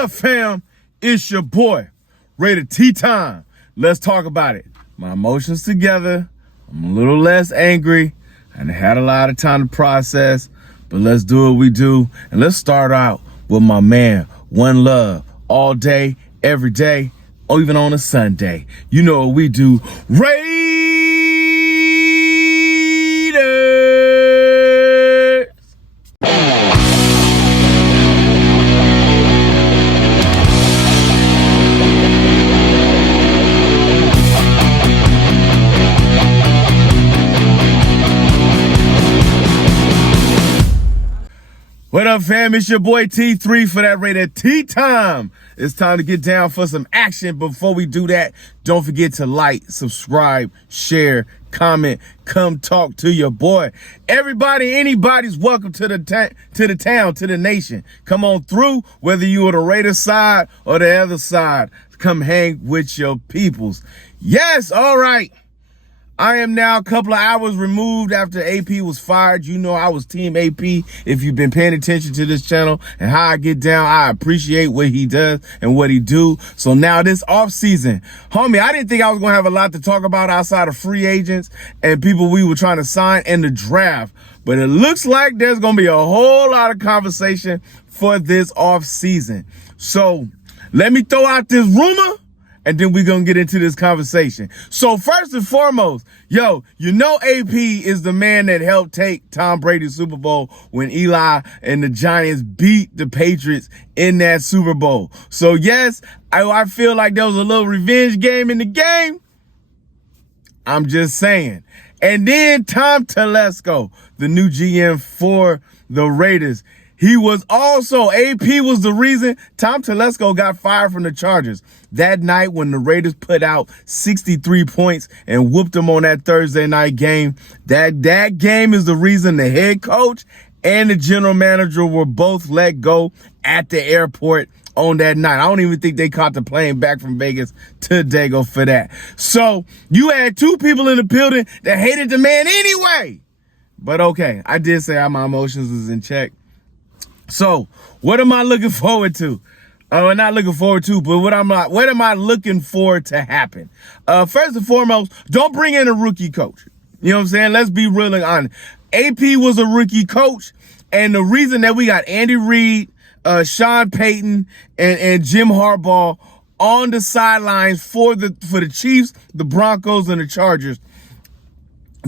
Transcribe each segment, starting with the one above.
up, fam? It's your boy, Rated T Time. Let's talk about it. My emotions together. I'm a little less angry, and I had a lot of time to process, but let's do what we do. And let's start out with my man, One Love, all day, every day, or even on a Sunday. You know what we do. Raiders! What up, fam? It's your boy T3 for that Rated T Time. It's time to get down for some action. Before we do that, don't forget to like, subscribe, share, comment, come talk to your boy. Everybody, anybody's welcome to the town, to the nation. Come on through, whether you are the Raider side or the other side. Come hang with your peoples. Yes, all right. I am now a couple of hours removed after AP was fired. You know I was Team AP. If you've been paying attention to this channel and how I get down, I appreciate what he does and what he do. So now this off season, homie, I didn't think I was going to have a lot to talk about outside of free agents and people we were trying to sign in the draft. But it looks like there's going to be a whole lot of conversation for this off season. So let me throw out this rumor, and then we're going to get into this conversation. So first and foremost, yo, you know AP is the man that helped take Tom Brady's Super Bowl when Eli and the Giants beat the Patriots in that Super Bowl. So yes, I feel like there was a little revenge game in the game. I'm just saying. And then Tom Telesco, the new GM for the Raiders, he was also, AP was the reason Tom Telesco got fired from the Chargers that night when the Raiders put out 63 points and whooped them on that Thursday night game. That game is the reason the head coach and the general manager were both let go at the airport on that night. I don't even think they caught the plane back from Vegas to Dago for that. So you had two people in the building that hated the man anyway. But okay, I did say my emotions was in check. So, what am I looking forward to? Not looking forward to, but what am I looking for to happen? First and foremost, don't bring in a rookie coach. You know what I'm saying? Let's be real and honest. AP was a rookie coach, and the reason that we got Andy Reid, Sean Payton, and Jim Harbaugh on the sidelines for the Chiefs, the Broncos, and the Chargers,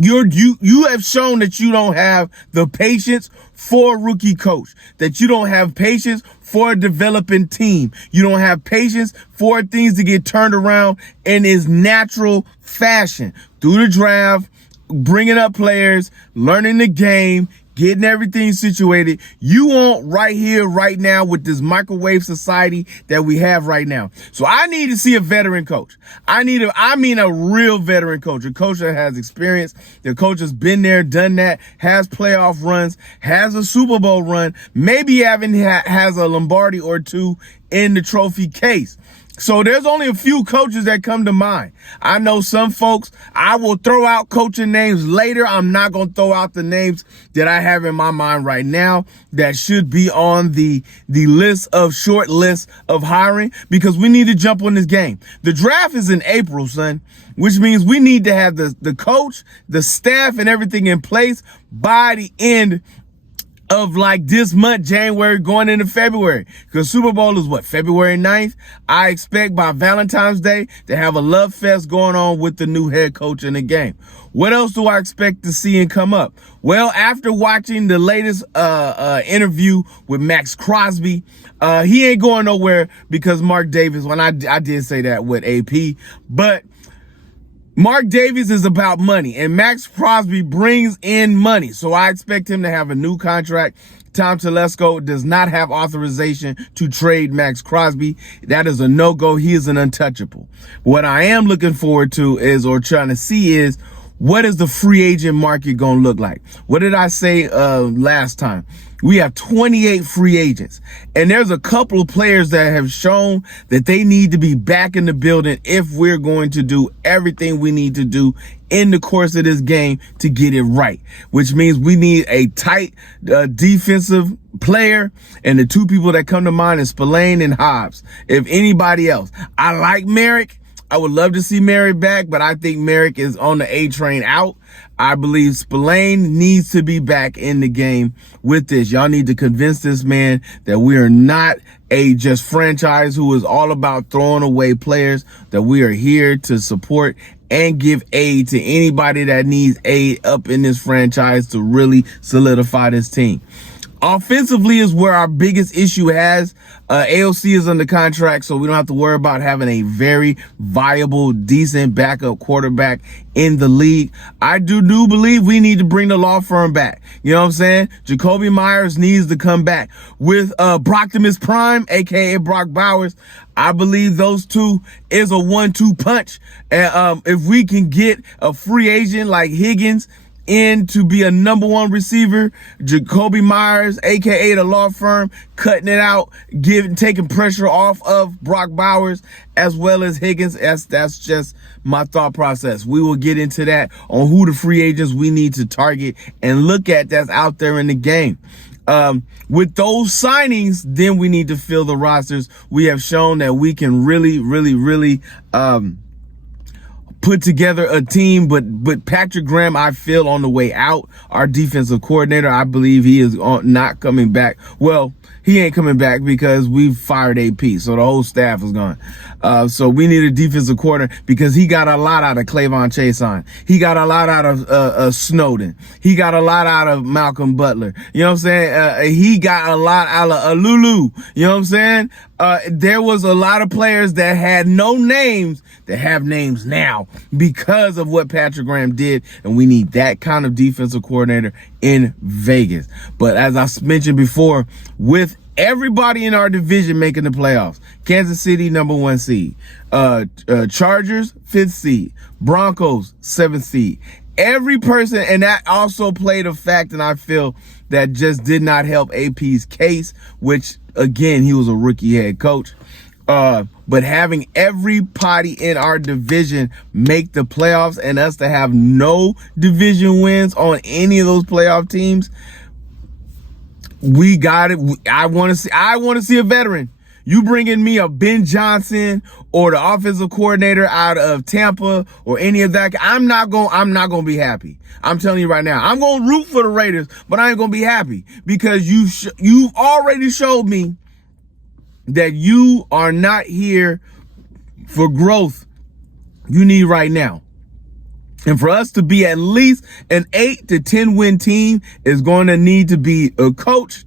you have shown that you don't have the patience for a rookie coach, that you don't have patience for a developing team. You don't have patience for things to get turned around in its natural fashion through the draft, bringing up players, learning the game, getting everything situated. You want right here, right now with this microwave society that we have right now. So I need to see a veteran coach. I mean a real veteran coach, a coach that has experience, the coach has been there, done that, has playoff runs, has a Super Bowl run, maybe has a Lombardi or two in the trophy case. So there's only a few coaches that come to mind. I know some folks, I will throw out coaching names later. I'm not going to throw out the names that I have in my mind right now that should be on the short list of hiring, because we need to jump on this game. The draft is in April, son, which means we need to have the coach, the staff, and everything in place by the end of like this month, January, going into February, because Super Bowl is what, February 9th? I expect by Valentine's Day to have a love fest going on with the new head coach in the game. What else do I expect to see and come up? Well, after watching the latest interview with Max Crosby, he ain't going nowhere because Mark Davis, when I did say that with AP, but Mark Davis is about money, and Max Crosby brings in money. So I expect him to have a new contract. Tom Telesco does not have authorization to trade Max Crosby. That is a no-go. He is an untouchable. What I am looking forward to is, or trying to see is, what is the free agent market going to look like? What did I say last time? We have 28 free agents, and there's a couple of players that have shown that they need to be back in the building if we're going to do everything we need to do in the course of this game to get it right, which means we need a tight defensive player, and the two people that come to mind is Spillane and Hobbs. If anybody else, I like Merrick. I would love to see Merrick back, but I think Merrick is on the A train out. I believe Spillane needs to be back in the game with this. Y'all need to convince this man that we are not a just franchise who is all about throwing away players, that we are here to support and give aid to anybody that needs aid up in this franchise to really solidify this team. Offensively is where our biggest issue has. AOC is under contract, so we don't have to worry about having a very viable, decent backup quarterback in the league. I do believe we need to bring the law firm back. You know what I'm saying? Jacoby Myers needs to come back. With Brocktimus Prime, aka Brock Bowers, I believe those two is a 1-2 punch. And if we can get a free agent like Higgins in to be a number one receiver, Jacoby Myers, aka the law firm, cutting it out, taking pressure off of Brock Bowers as well as Higgins. That's just my thought process. We will get into that on who the free agents we need to target and look at that's out there in the game. With those signings, then we need to fill the rosters. We have shown that we can really put together a team, but Patrick Graham, I feel, on the way out. Our defensive coordinator, I believe he is not coming back. Well, he ain't coming back because we fired AP, so the whole staff is gone. So we need a defensive coordinator because he got a lot out of Clavon Chason. He got a lot out of Snowden. He got a lot out of Malcolm Butler. You know what I'm saying? He got a lot out of Lulu. You know what I'm saying? There was a lot of players that had no names that have names now because of what Patrick Graham did, and we need that kind of defensive coordinator in Vegas. But as I mentioned before, with everybody in our division making the playoffs, Kansas City, number 1 seed, Chargers, 5th seed, Broncos, 7th seed. Every person, and that also played a fact, and I feel that just did not help AP's case, which, again, he was a rookie head coach. But having everybody in our division make the playoffs and us to have no division wins on any of those playoff teams, we got it. I want to see a veteran. You bringing me a Ben Johnson or the offensive coordinator out of Tampa or any of that, I'm not going to be happy. I'm telling you right now. I'm going to root for the Raiders, but I ain't going to be happy because you've already showed me that you are not here for growth you need right now. And for us to be at least an 8 to 10 win team is going to need to be a coach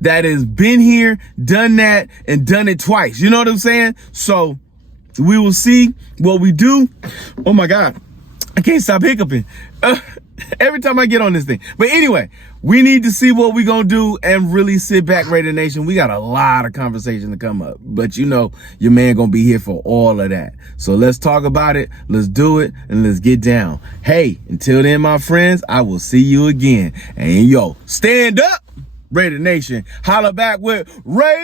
that has been here, done that, and done it twice. You know what I'm saying? So we will see what we do. Oh my God, I can't stop hiccuping every time I get on this thing. But anyway, we need to see what we're going to do and really sit back, Raider Nation. We got a lot of conversation to come up, but you know, your man going to be here for all of that. So let's talk about it. Let's do it and let's get down. Hey, until then, my friends, I will see you again. And yo, stand up, Raider Nation. Holla back with Raiders.